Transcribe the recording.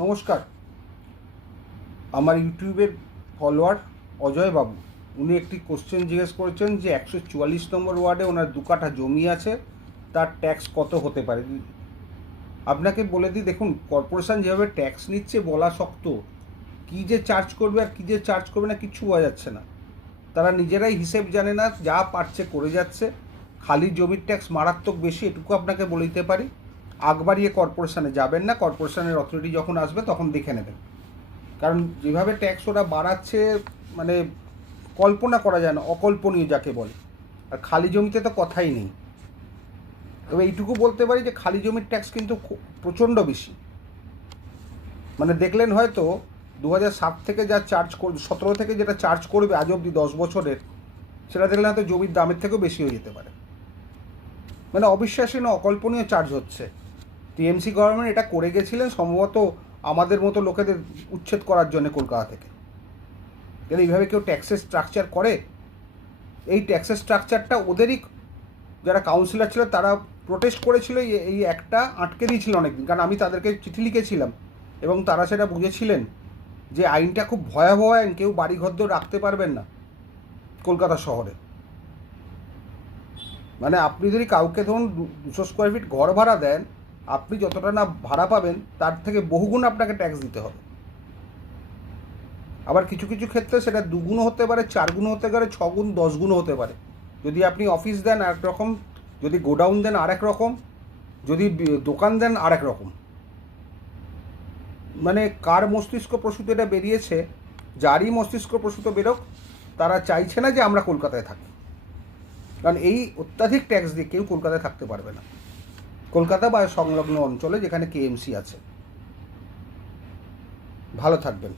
নমস্কার। আমার ইউটিউবের ফলোয়ার অজয় বাবু উনি একটি কোশ্চেন জিজ্ঞেস করেছেন যে 144 নম্বর ওয়ার্ডে ওনার 2 কাঠা জমি আছে, তার ট্যাক্স কত হতে পারে। আপনাকে বলে দিই, দেখুন, কর্পোরেশন যেভাবে ট্যাক্স নিচ্ছে বলা শক্ত, কী যে চার্জ করবে আর কী যে চার্জ করবে না কিচ্ছু বোঝা যাচ্ছে না। তারা নিজেরাই হিসেব জানে না, যা পারছে করে যাচ্ছে। খালি জমির ট্যাক্স মারাত্মক বেশি, এটুকু আপনাকে বলে দিতে পারি। আগ বাড়িয়ে কর্পোরেশনে যাবেন না, কর্পোরেশনের অথরিটি যখন আসবে তখন দেখে নেবেন। কারণ যেভাবে ট্যাক্স ওরা বাড়াচ্ছে, মানে কল্পনা করা যায় না, অকল্পনীয় যাকে বলে। আর খালি জমিতে তো কথাই নেই। তবে এইটুকু বলতে পারি যে খালি জমির ট্যাক্স কিন্তু প্রচণ্ড বেশি। মানে দেখলেন হয়তো 2007 থেকে যা চার্জ করবে, 17 থেকে যেটা চার্জ করবে আজ অবধি 10 বছরের, সেটা দেখলে হয়তো জমির দামের থেকেও বেশি হয়ে যেতে পারে। মানে অবিশ্বাসীয়, অকল্পনীয় চার্জ হচ্ছে। টিএমসি গভর্নমেন্ট এটা করে গেছিলেন সম্ভবত আমাদের মতো লোকেদের উচ্ছেদ করার জন্য কলকাতা থেকে। কিন্তু এইভাবে কেউ ট্যাক্সের স্ট্রাকচার করে? এই ট্যাক্সের স্ট্রাকচারটা ওদেরই, যারা কাউন্সিলর ছিল তারা প্রোটেস্ট করেছিল, এই একটা আটকে দিয়েছিল অনেকদিন। কারণ আমি তাদেরকে চিঠি লিখেছিলাম এবং তারা সেটা বুঝেছিলেন যে আইনটা খুব ভয়াবহ আইন, কেউ বাড়িঘর রাখতে পারবেন না কলকাতা শহরে। মানে আপনি যদি কাউকে ধরুন 200 স্কোয়ার ফিট ঘর ভাড়া দেন, আপনি যতটা না ভাড়া পাবেন তার থেকে বহুগুণ আপনাকে ট্যাক্স দিতে হবে। আবার কিছু কিছু ক্ষেত্রে সেটা 2 গুণও হতে পারে, 4 গুণও হতে পারে, 6 গুণ, 10 গুণও হতে পারে। যদি আপনি অফিস দেন এক রকম, যদি গোডাউন দেন আরেক রকম, যদি দোকান দেন আরেক রকম। মানে কার মস্তিষ্ক প্রসূত এটা বেরিয়েছে, যারই মস্তিষ্ক প্রসূত বেরোক, তারা চাইছে না যে আমরা কলকাতায় থাকি। কারণ এই অত্যাধিক ট্যাক্স দিয়ে কেউ কলকাতায় থাকতে পারবে না, কলকাতা বা সংলগ্ন অঞ্চলে যেখানে কেএমসি আছে। ভালো থাকবেন।